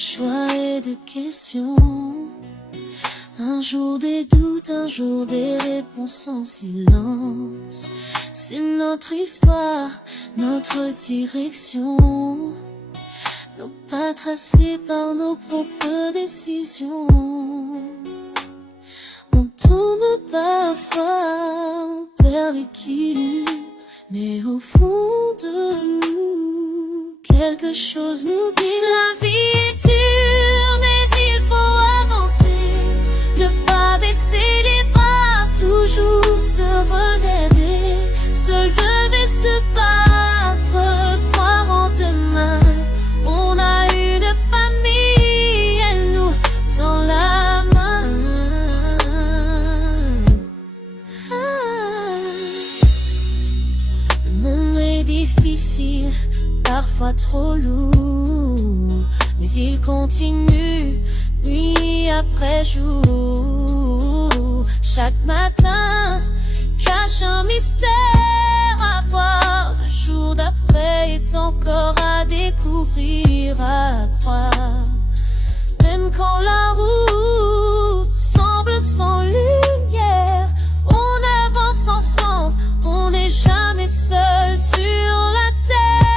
choix et de questions. Un jour des doutes, un jour des réponses en silence. C'est notre histoire, notre direction. Nos pas tracés par nos propres décisions. On tombe parfois, on perd l'équilibre, mais au fond de nous, quelque chose nous guide. La vie est dure, mais il faut avancer. Ne pas baisser les bras, toujours se relever. Se lever, se battre, croire en demain. On a une famille, elle nous tend la main. Le monde est difficile, parfois trop lourd, mais il continue, nuit après jour. Chaque matin cache un mystère à voir. Le jour d'après est encore à découvrir, à croire. Même quand la route semble sans lumière, on avance ensemble, on n'est jamais seul sur la terre.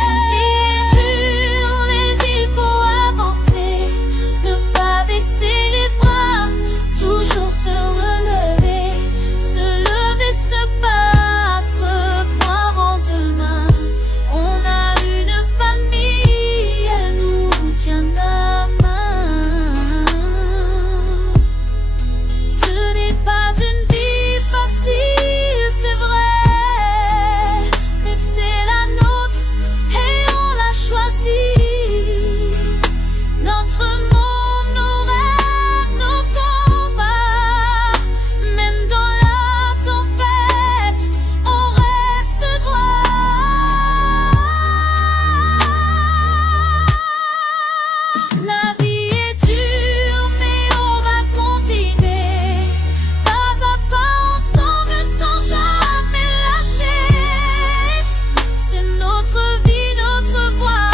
La vie est dure, mais il faut avancer. Ne pas baisser les bras, toujours se relever. Se lever, se battre, croire en demain. On a une famille, elle nous tient la main. Ce n'est pas une vie facile, c'est vrai, mais c'est la nôtre et on l'a choisie. Notre monde, nos rêves, nos combats, même dans la tempête, on reste droit. La vie est dure, mais on va continuer, pas à pas ensemble, sans jamais lâcher. C'est notre vie, notre voie,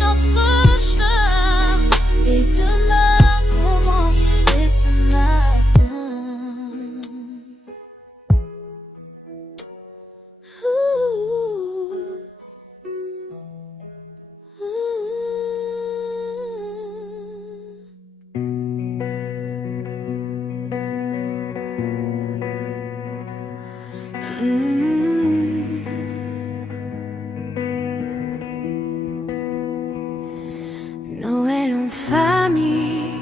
notre chemin. Et demain commence dès ce matin. Noël en famille,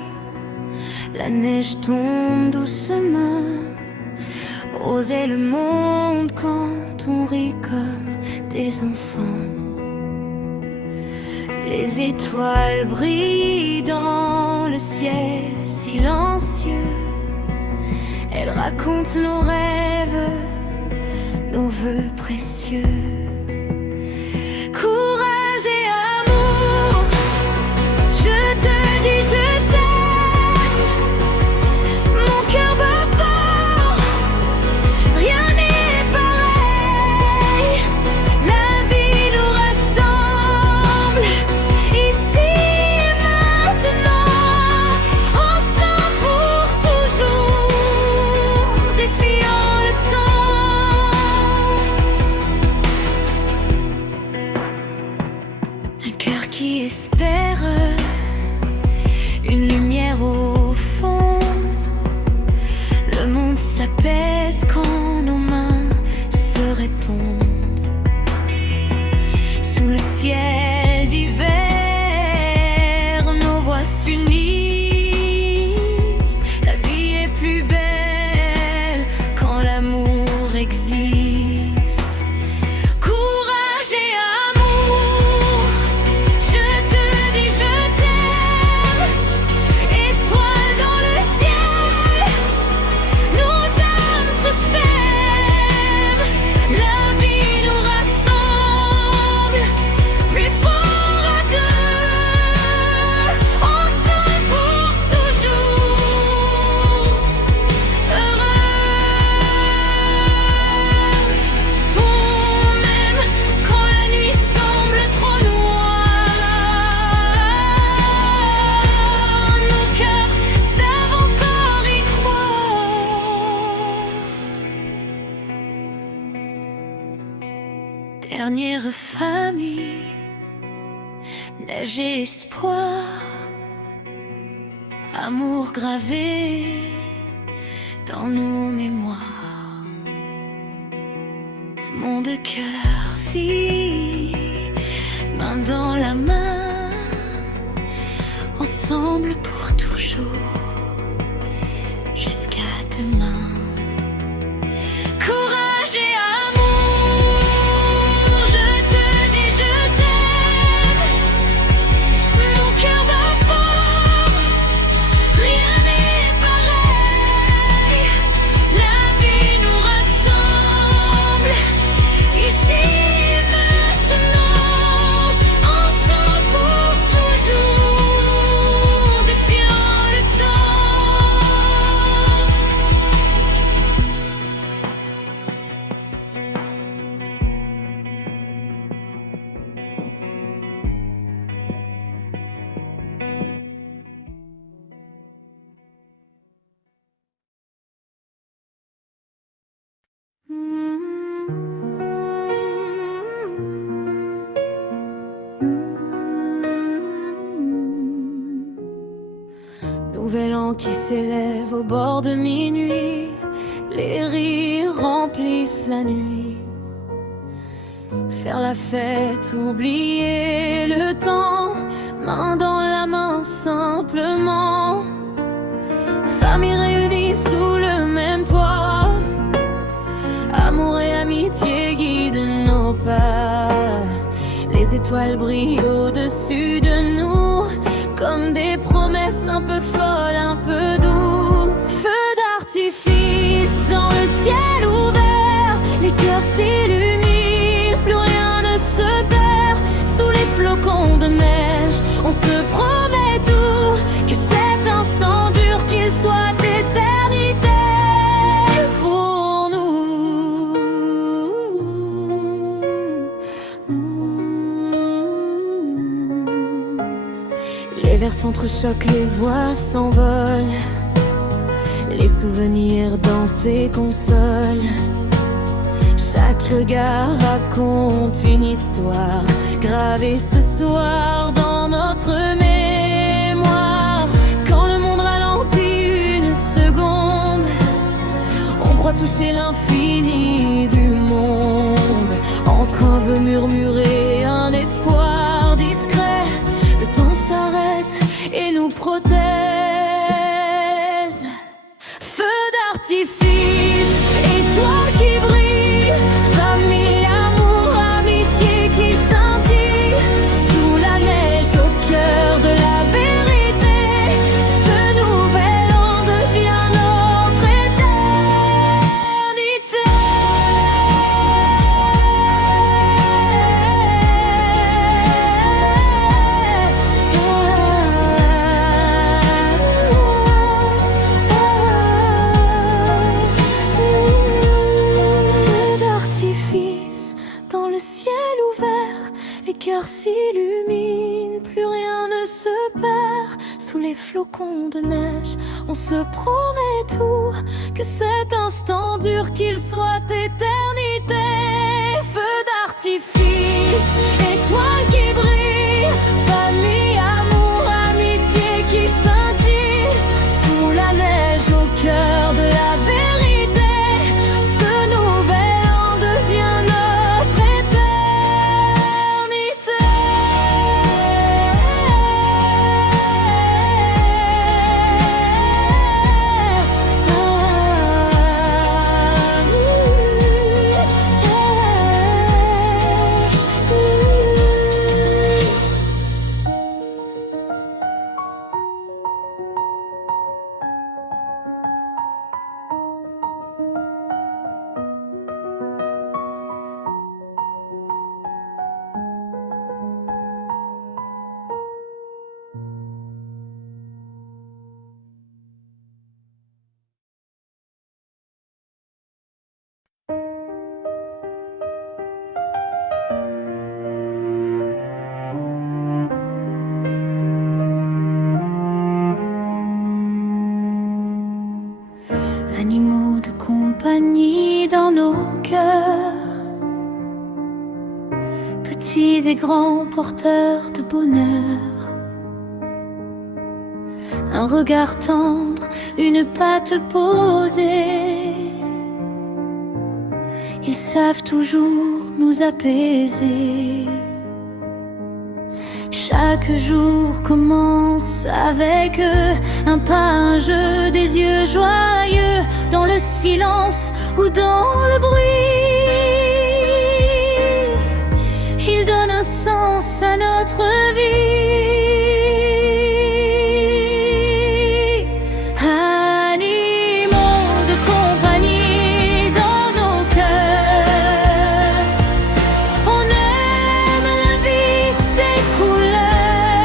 la neige tombe doucement. Oser le monde quand on rit comme des enfants. Les étoiles brillent dans le ciel silencieux. Elles racontent nos rêves, nos vœux précieux. Courage et amour, je te dis je t'aime. Mon cœur bat fort, rien n'est pareil. La vie nous rassemble, ici et maintenant. Ensemble pour toujours, défiant le temps. dernière famille, neige et espoir, amour gravé dans nos mémoires. Mon de cœur vit, main dans la main, ensemble pour toujours, jusqu'à demain. Courage et amour, je te dis je t'aime. Mon cœur bat fort, rien n'est pareil. La vie nous rassemble, ici et maintenant, ensemble pour toujours, défiant le Nouvel an qui s'élève au bord de minuit, les rires remplissent la nuit. Faire la fête, oublier le temps, main dans la main simplement. Famille réunie sous le même toit, amour et amitié guident nos pas. Les étoiles brillent au-dessus de nous, comme des promesses un peu folles, un peu douces. Feux d'artifice dans le ciel ouvert, les cœurs s'illuminent, plus rien ne se perd. Sous les flocons de neige, on se promet tout, que cet instant dure, qu'il soit éternité pour nous. Les vers s'entrechoquent, les voix s'envolent, les souvenirs dansent et consolent. Chaque regard raconte une histoire, gravée ce soir dans notre mémoire. Quand le monde ralentit une seconde, on croit toucher l'infini du monde. Entre un vœu murmuré, un espoir discret, le temps s'arrête et nous protège. Feu d'artifice, étoile qui brille, famille, amour, amitié qui scintille. Sous la neige, au cœur de la vérité, ce nouvel an devient notre éternité. Feu d'artifice dans le ciel ouvert, les cœurs s'illuminent, plus rien ne se perd. Sous les flocons de neige, on se promet tout, que cet instant dure, qu'il soit éternité. Feu d'artifice, étoile qui brille, famille, amour, amitié qui scintille. Sous la neige, au cœur de la vérité, ce nouvel an devient notre éternité. Animaux de compagnie dans nos cœurs, petits et grands porteurs de bonheur. Un regard tendre, une patte posée. Ils savent toujours nous apaiser. Chaque jour commence avec eux, un pas, un jeu, des yeux joyeux, dans le silence ou dans le bruit. Ils donnent un sens à notre vie. Animaux de compagnie dans nos cœurs. On aime la vie, ses couleurs.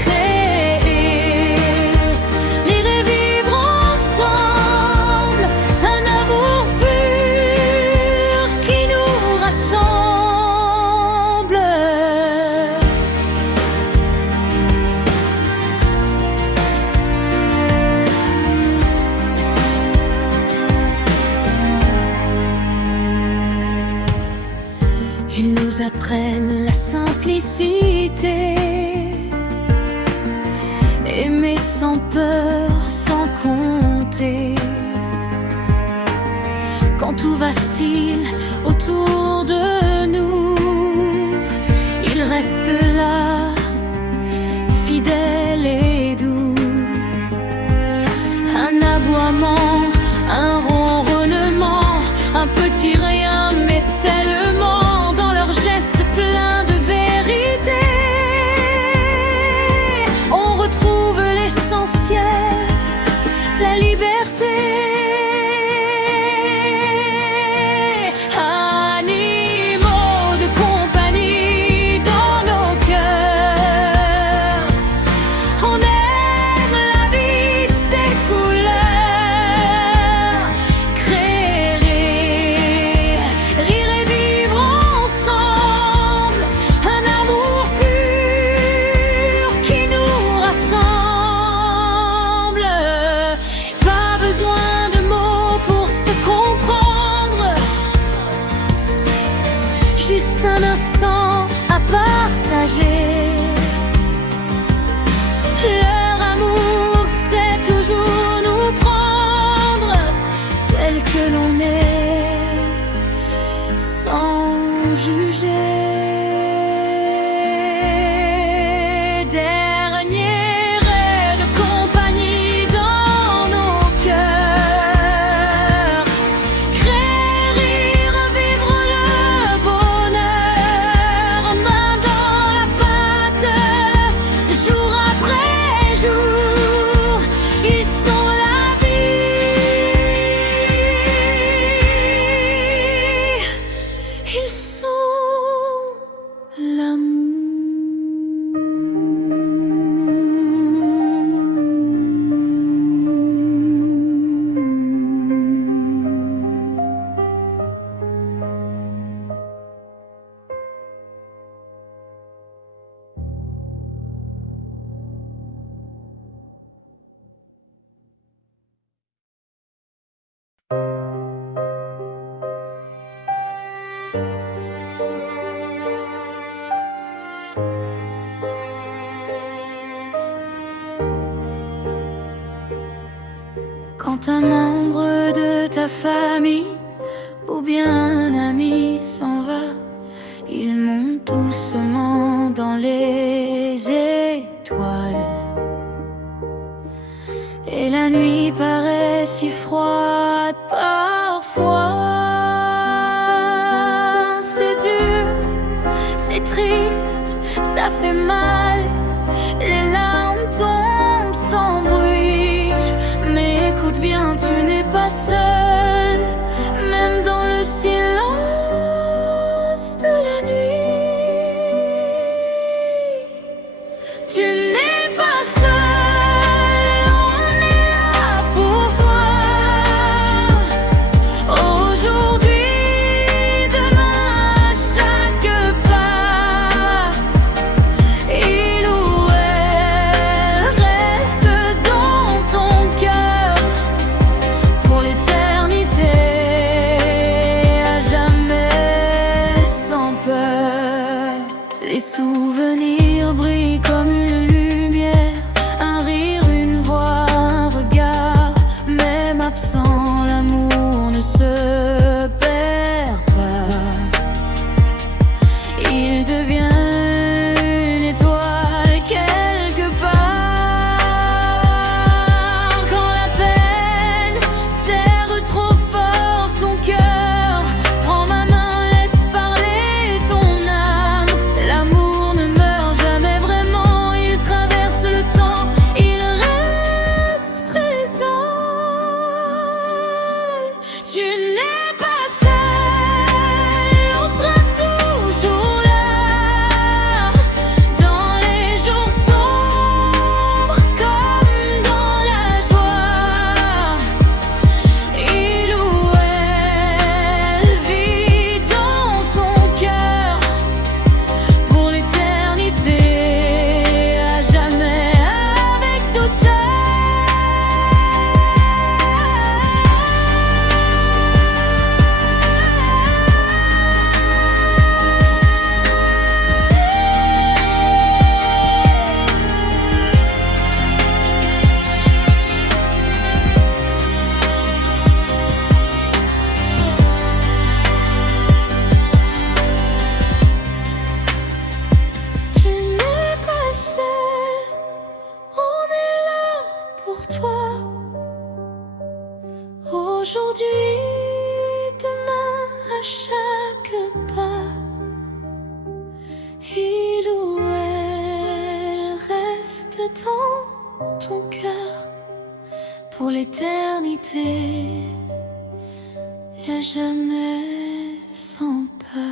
Créer, rire et vivre ensemble. Un amour pur qui nous rassemble. Ils nous apprennent la simplicité, aimer sans peur, sans compter. Quand tout vacille autour de nous, ils restent là, fidèles et doux. Un aboiement, un ronronnement, un petit rien, mais tellement dans leurs gestes pleins de vérité. On retrouve l'essentiel, la liberté. Animaux de compagnie dans nos cœurs. On aime la vie, ses couleurs. Créer, rire et vivre ensemble. Un amour pur qui nous rassemble. Pas besoin de mots pour se comprendre. Juste un instant à partager. Leur amour sait toujours nous prendre tel que l'on est, sans juger. Dernier rêve de compagnie dans nos cœurs. Créer, rire, vivre le bonheur. Main dans la pâte, jour après jour, ils sont la vie. Ils sont l'amour. Quand un membre de ta famille ou bien un ami s'en va, il monte doucement dans les étoiles. Et la nuit paraît si froide parfois. C'est dur, c'est triste, ça fait mal. Les larmes tombent sans bruit. Mais écoute bien, tu n'es pas seul, même dans le silence de la nuit. Tu n'es pas seul, on est là pour toi. toi. Aujourd'hui, demain, à chaque pas, il ou elle reste dans ton cœur pour l'éternité, et à jamais sans peur.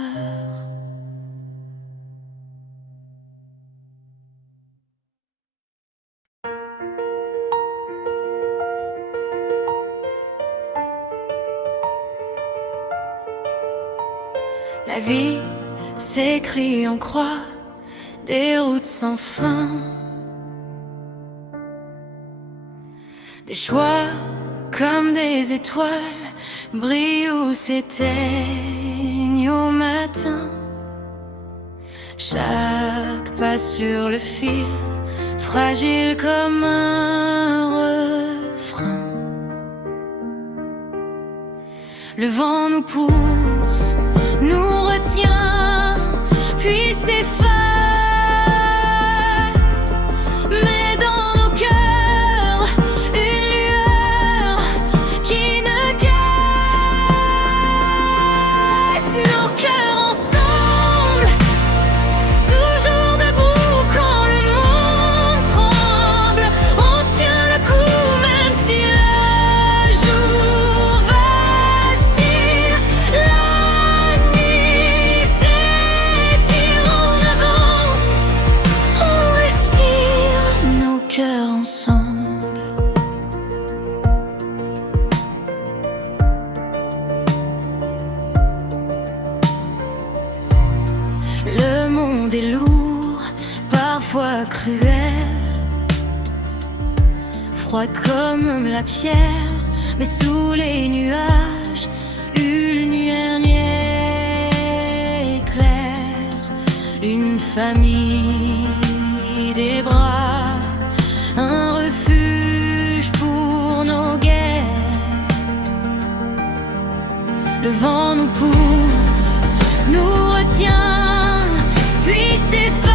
La vie s'écrit en croix, des routes sans fin, des choix comme des étoiles brillent ou s'éteignent au matin. Chaque pas sur le fil, fragile comme un refrain. Le vent nous pousse, nous retient, puis s'efface. Mais dans nos cœurs, une lueur qui ne casse. Nos cœurs ensemble, toujours debout quand le monde tremble. On tient le coup même si le jour vacille. La nuit s'étire, on avance, on respire, nos cœurs ensemble. Le monde est lourd, parfois cruel, froid comme la pierre, mais sous les nuages, une lumière éclaire. Une famille, des bras, un refuge pour nos guerres. Le vent nous pousse, nous retient, puis s'efface.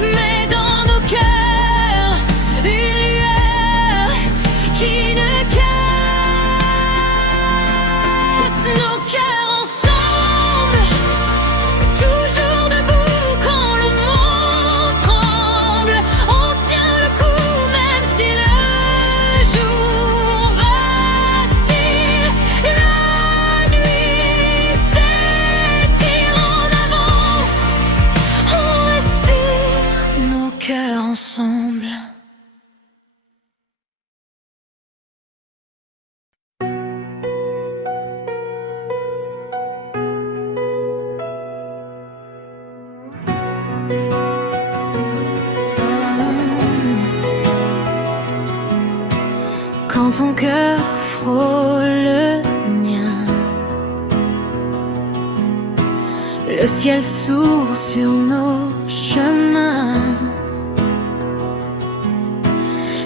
Mais dans nos cœurs, une lueur qui ne casse. Nos cœurs ensemble, toujours debout quand le monde tremble. On tient le coup même si le jour vacille. La nuit s'étire, on avance, on respire, nos cœurs ensemble. Quand ton cœur frôle le mien, le ciel s'ouvre sur nos chemins.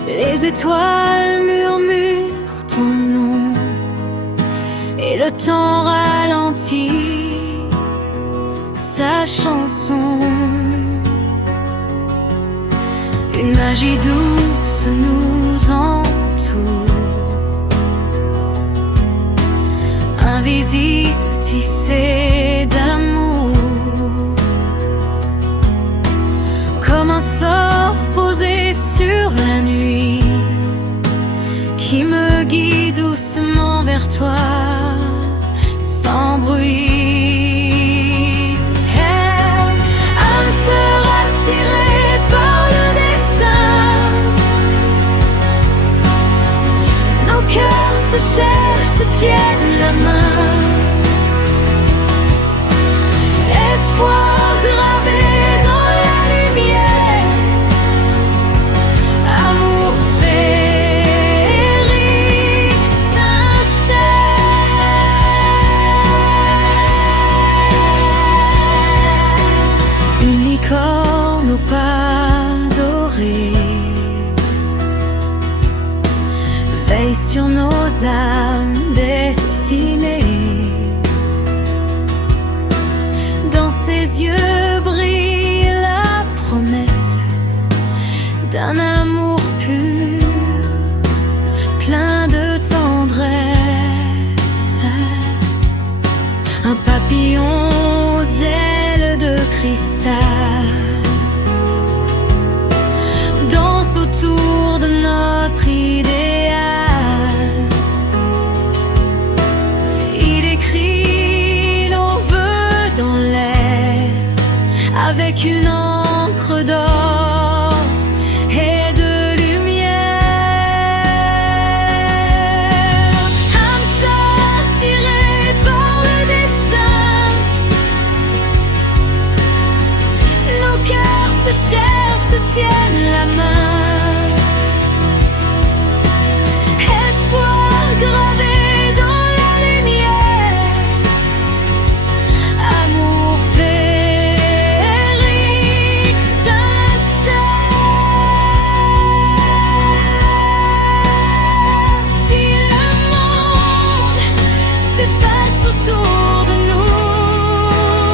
Les étoiles murmurent ton nom et le temps ralentit sa chanson. Une magie douce nous entoure, invisible, tissé d'amour, comme un sort posé sur la nuit, qui me guide doucement vers toi, sans bruit. Âme sera tirée par le destin, nos cœurs se cherchent, se tiennent la main. Espoir gravé dans la lumière, amour féerique, sincère. Une licorne aux pas dorés veille sur nos âmes destinées. Dans ses yeux brille la promesse d'un amour pur, plein de tendresse. Un papillon aux ailes de cristal danse autour de notre idéal. Il écrit nos vœux dans l'air avec une encre d'or et de lumière. Âme sœur tirée par le destin, nos cœurs se cherchent, se tiennent la main. Espoir gravé dans la lumière, amour féerique, sincère. Si le monde s'efface autour de nous,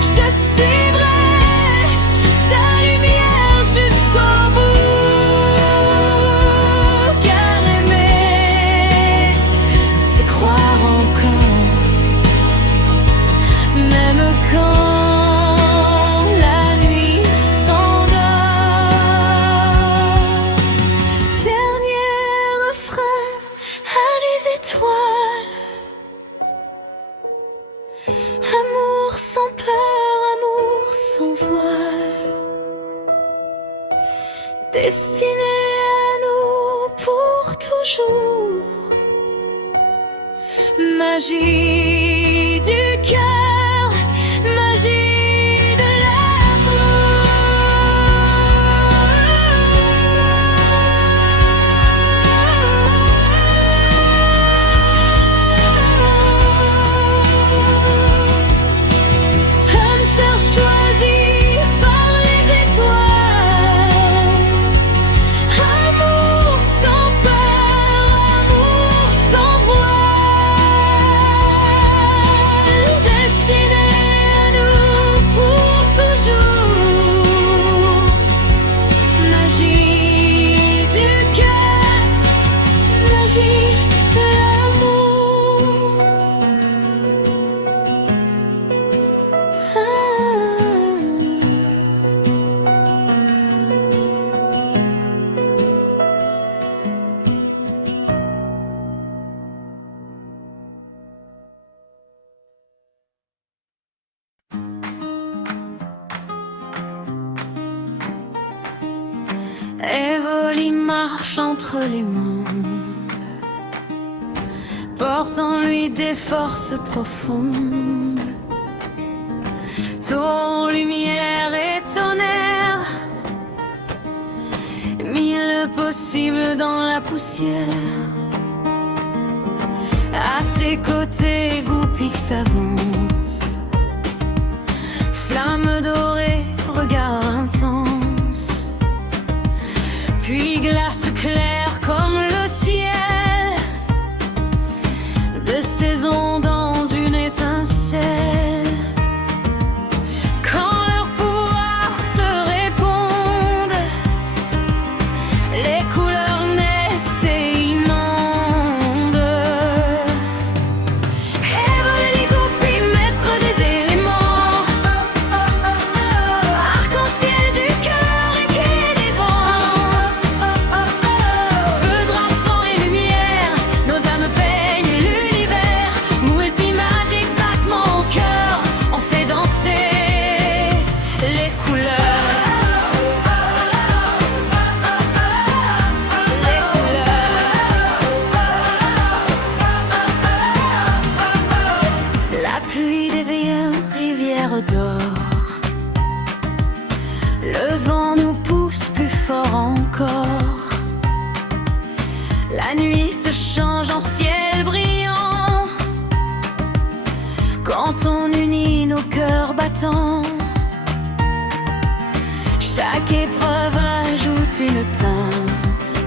je suivrai ta lumière jusqu'au bout. Car aimer, c'est croire encore, même quand la nuit s'endort. Dernier refrain à les étoiles. Amour sans peur, amour sans voile, destiné à nous pour toujours. Magie du cœur, magie de l'amour. Âme sœur choisie par les étoiles, amour sans peur, amour sans voile, destiné à nous pour toujours. Magie du cœur, magie de l'amour. Évoli marche entre les mondes, porte en lui des forces profondes. Ton lumière et tonnerre, mille possibles dans la poussière. À ses côtés, goupille s'avance, flamme dorée, regard intense, puis glace claire comme le ciel, de saison dans une étincelle. Quand leurs pouvoirs se répondent, les couleurs naissent et inondent. Évoli, goupille, maître des éléments, arc-en-ciel du cœur et pied des vents. Feu, draps, vent et lumière, nos âmes peignent l'univers. Multimagique battement au cœur, on fait danser les couleurs. Les couleurs. La pluie des veilleurs, rivière d'or. Le vent nous pousse plus fort encore. La nuit se change en ciel brillant quand on unit nos cœurs battants. Chaque épreuve ajoute une teinte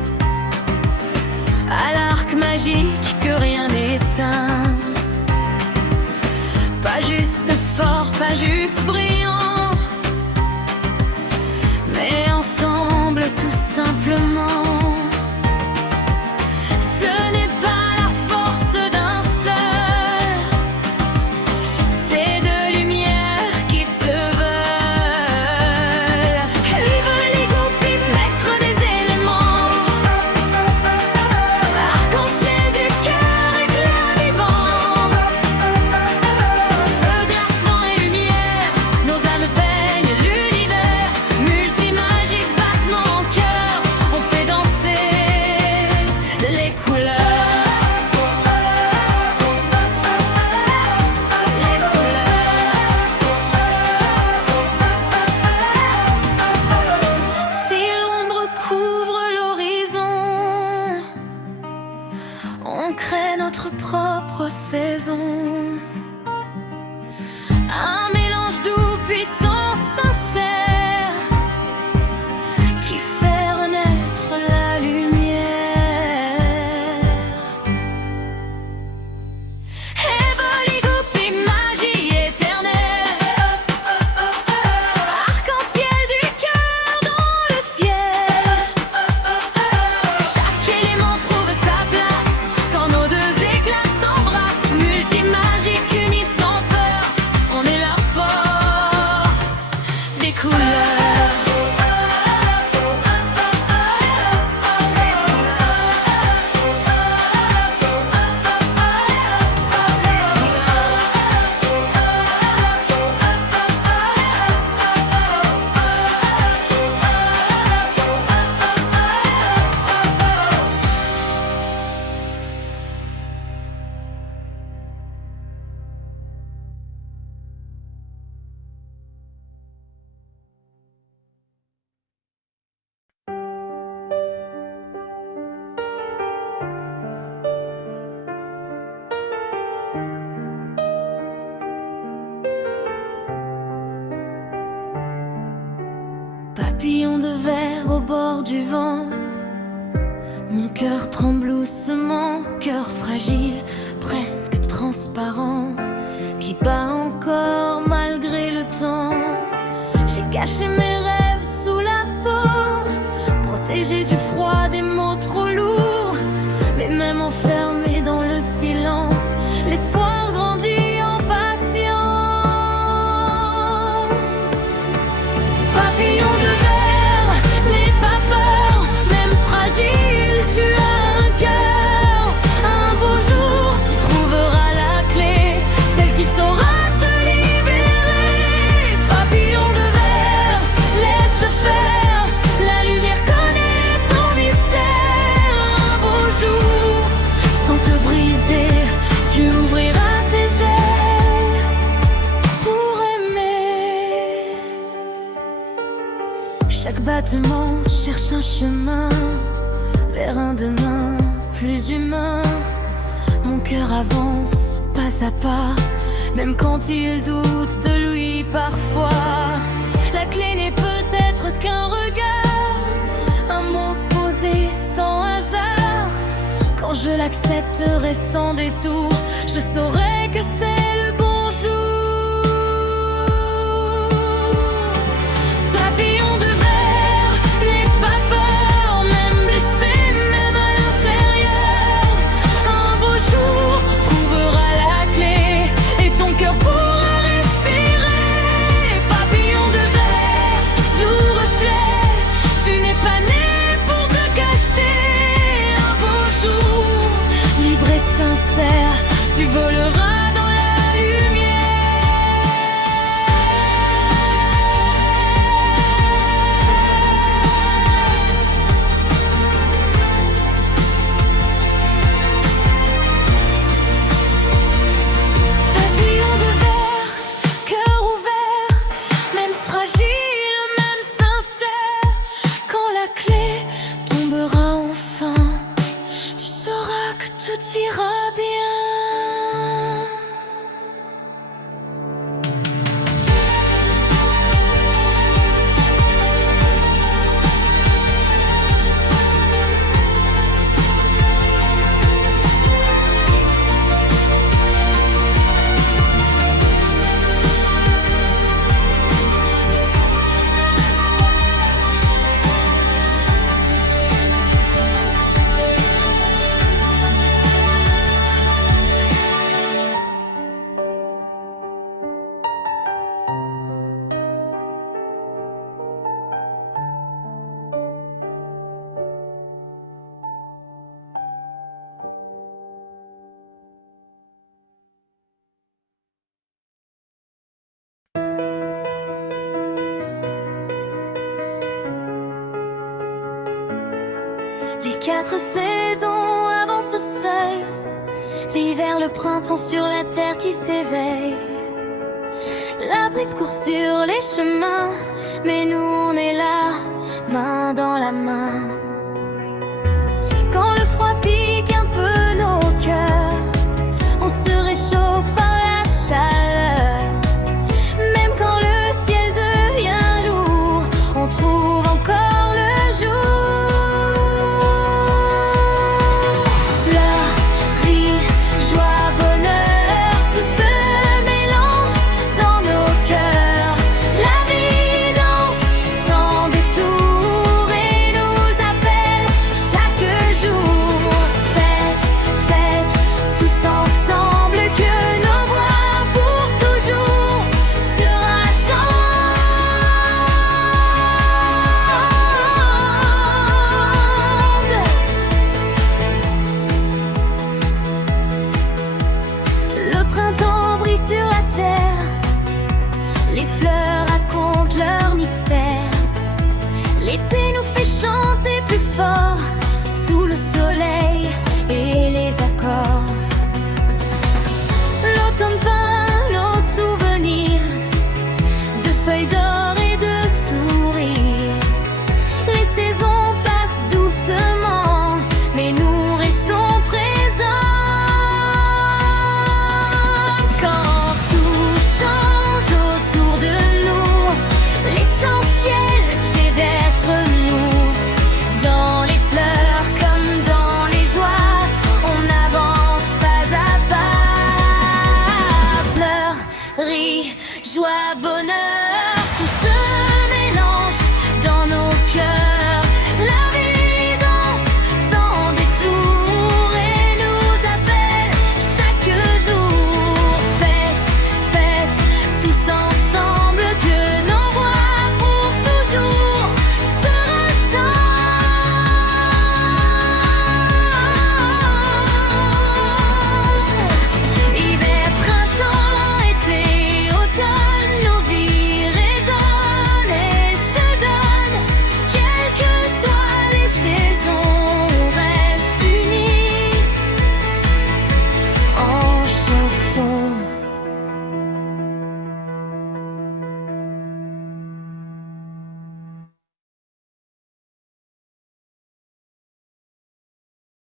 à l'arc magique que rien n'éteint. Pas juste fort, pas juste brillant, mais ensemble tous saisons. Un mélange doux, puissant, sincère, qui fait renaître la lumière. Evoli, goupille, magie éternelle, arc-en-ciel du cœur dans le ciel. Chaque élément trouve sa place quand nos deux éclats s'embrassent. Multimagique, unis sans peur, on est la force des couleurs. Papillon de verre au bord du vent, mon cœur tremble doucement, cœur fragile, presque transparent, qui bat encore malgré le temps. J'ai caché mes rêves sous la peau, protégé du froid des mots trop lourds. Mais même enfermé dans le silence, l'espoir grandit en patience. Papillon de verre, n'aie pas peur, même fragile, tu as un cœur. Un beau jour, tu trouveras la clé, celle qui saura te libérer. Papillon de verre, laisse faire, la lumière connaît ton mystère. Un beau jour, sans te briser, tu ouvriras tes ailes pour aimer. Chaque battement cherche un chemin vers un demain plus humain. Mon cœur avance pas à pas, même quand il doute de lui parfois. La clé n'est peut-être qu'un regard, un mot posé sans hasard. Quand je l'accepterai sans détour, je saurai que c'est le bon jour. Papillon de verre, n'aie pas peur, même blessé, même à l'intérieur. Un beau jour, tu trouveras la clé et ton cœur pourra respirer. Papillon de verre, doux reflet, tu n'es pas né pour te cacher. Un beau jour, libre et sincère, tu voleras dans la Papillon de verre, cœur ouvert, même fragile, même sincère. Quand la clé tombera enfin, tu sauras que tout ira bien. Les 4 saisons avancent seules, l'hiver, le printemps sur la terre qui s'éveille. La brise court sur les chemins, mais nous on est là, main dans la main.